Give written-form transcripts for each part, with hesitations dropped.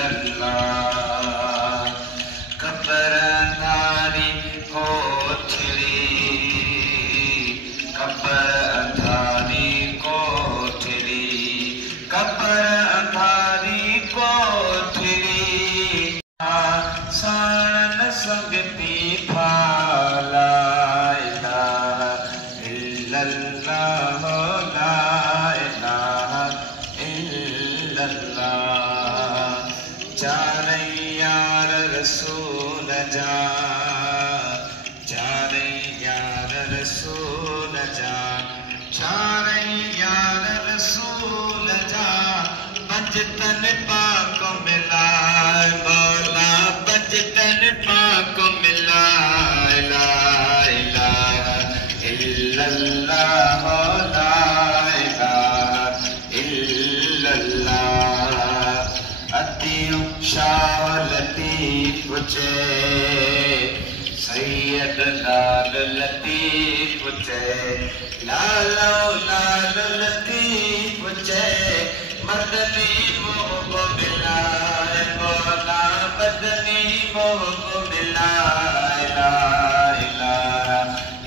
इल्लल्लाह कब्र अंधारी कोठरी कब्र अंधारी कोठरी कब्र अंधारी कोठरी सारण संगति फाला इलाहा इल्लल्लाह ला इलाहा इल्लल्लाह जाने यार रसूल जा जाने यार रसूल जा जाने यार रसूल जा बचतन पाक मिला मौला बचतन पाक मिला ला इलाहा इल्लल्लाह ला इलाहा इल्लल्लाह अतियों शाह लतीफ चे सैयद लाल लतीफ चे लालो लाल लतीफ चे मदनी मोह मिला मौला मदनी मोह मिला ला इलाहा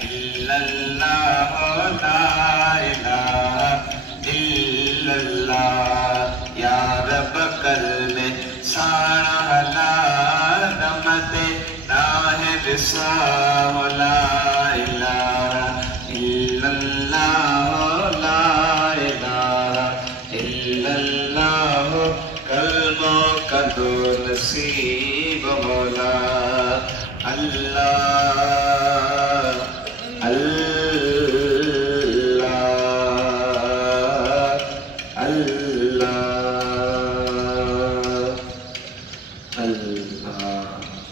इल्लल्लाह ला इलाहा इल्लल्लाह या रब कल में सारा हला नमते नाहिद साह ला इलाहा इल्लल्लाह ला इलाहा इल्लल्लाह कलमा कदो नसीब मौला अल्लाह अल्लाह अल्लाह अल्लाह